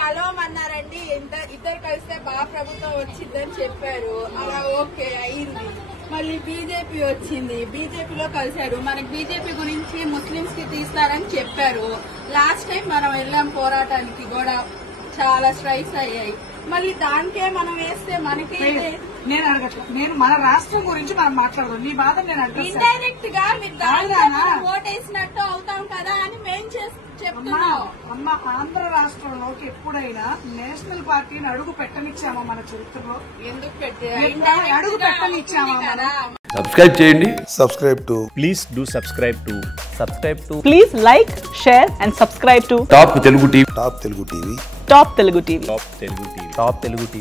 కలవమన్నారండి, ఇద్దరు కలిస్తే బాగా ప్రభుత్వం వచ్చిందని చెప్పారు. అలా ఓకే అయింది. మళ్ళీ బీజేపీ వచ్చింది, బీజేపీలో కలిశారు. మనకి బీజేపీ గురించి ముస్లింస్ కి తీస్తారని చెప్పారు. లాస్ట్ టైం మనం వెళ్ళాం పోరాటానికి కూడా, చాలా స్ట్రైక్స్ అయ్యాయి. మళ్ళీ దానికే మనం వేస్తే మనకి నేను అడగట్లేదు. నేను మన రాష్ట్రం గురించి మనం మాట్లాడదాం. నీ బాధ నేను అడగ ఇండైరెక్ట్ గా మీరు ఓటేసినట్టు అవుతాం కదా అని మేము చెప్తున్నాం. అమ్మ, ఆంధ్ర రాష్ట్రంలోకి ఎప్పుడైనా నేషనల్ పార్టీని అడుగు పెట్టనిచ్చామా మన చరిత్రలో? ఎందుకు అడుగు పెట్టనిచ్చామా మనం? సబ్స్క్రైబ్ చేయండి. Please do subscribe to. Please like, share and subscribe to top Telugu TV. Top Telugu TV. Top Telugu TV.